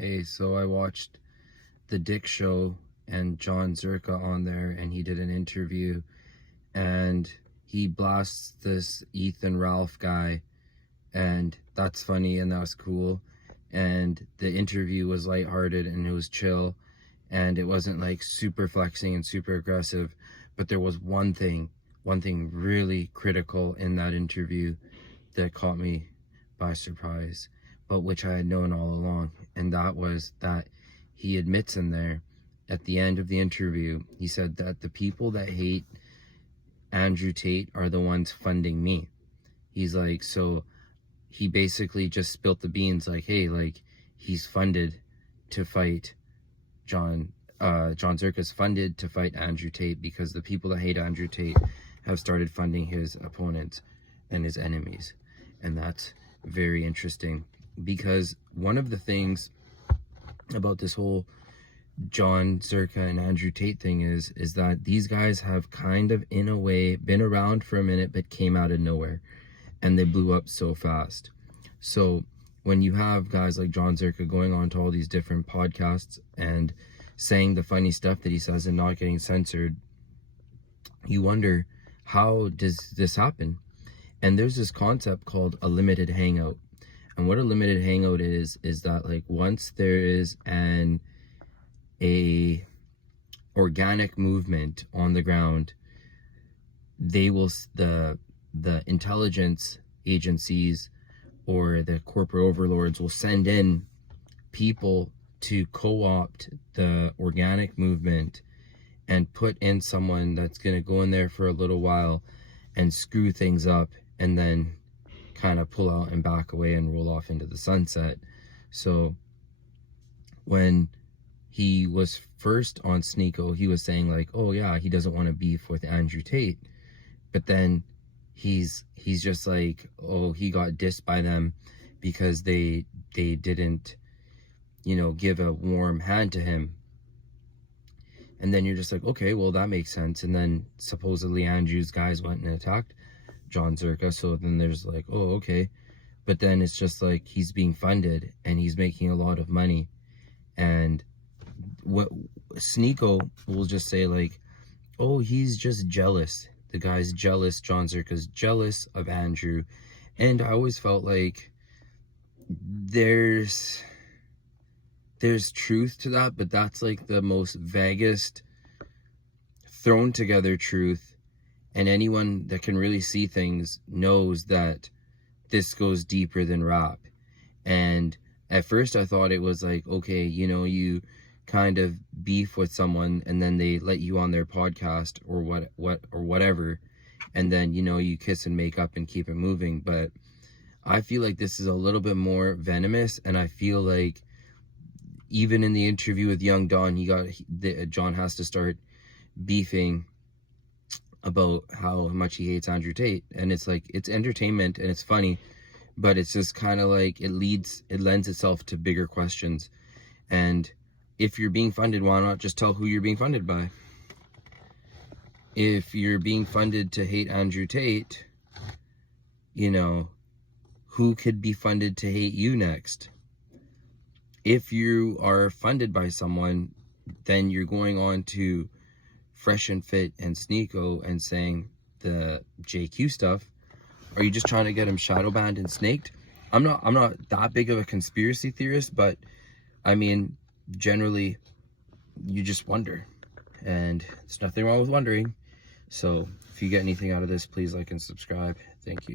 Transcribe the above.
Hey, so I watched the Dick Show and Jon Zherka on there, and he did an interview, and he blasts this Ethan Ralph guy, and that's funny and that's cool. And the interview was lighthearted and it was chill, and it wasn't like super flexing and super aggressive, but there was one thing really critical in that interview that caught me by surprise, but which I had known all along. And that was that he admits in there at the end of the interview, he said that the people that hate Andrew Tate are the ones funding me. He's like, so he basically just spilt the beans, like, hey, like, he's funded to fight Jon Zherka's funded to fight Andrew Tate because the people that hate Andrew Tate have started funding his opponents and his enemies. And that's very interesting, because one of the things about this whole Jon Zherka and Andrew Tate thing is that these guys have kind of, in a way, been around for a minute but came out of nowhere, and they blew up so fast. So when you have guys like Jon Zherka going on to all these different podcasts and saying the funny stuff that he says and not getting censored, you wonder, how does this happen? And there's this concept called a limited hangout. And what a limited hangout is that, like, once there is a organic movement on the ground, they will, the intelligence agencies or the corporate overlords will send in people to co-opt the organic movement and put in someone that's going to go in there for a little while and screw things up, and then kind of pull out and back away and roll off into the sunset. So when he was first on Sneeko, he was saying like, oh yeah, he doesn't want to beef with Andrew Tate, but then he's just like, oh, he got dissed by them because they didn't, you know, give a warm hand to him. And then you're just like, okay, well, that makes sense. And then supposedly Andrew's guys went and attacked Jon Zherka, so then there's like, oh, okay. But then it's just like, he's being funded and he's making a lot of money, and what Sneeko will just say like, oh, he's just jealous. The guy's jealous. Jon Zherka's jealous of Andrew. And I always felt like there's truth to that, but that's like the most vaguest thrown together truth. And anyone that can really see things knows that this goes deeper than rap. And at first I thought it was like, okay, you know, you kind of beef with someone and then they let you on their podcast or whatever, and then, you know, you kiss and make up and keep it moving. But I feel like this is a little bit more venomous, and I feel like even in the interview with Young Don, Jon has to start beefing about how much he hates Andrew Tate. And it's like, it's entertainment and it's funny, but it's just kind of like, it lends itself to bigger questions. And if you're being funded, why not just tell who you're being funded by? If you're being funded to hate Andrew Tate, you know, who could be funded to hate you next? If you are funded by someone, then you're going on to Fresh and Fit and Sneeko and saying the JQ stuff. Are you just trying to get him shadow banned and snaked? I'm not that big of a conspiracy theorist, but I mean, generally you just wonder, and there's nothing wrong with wondering. So if you get anything out of this, please like and subscribe. Thank you.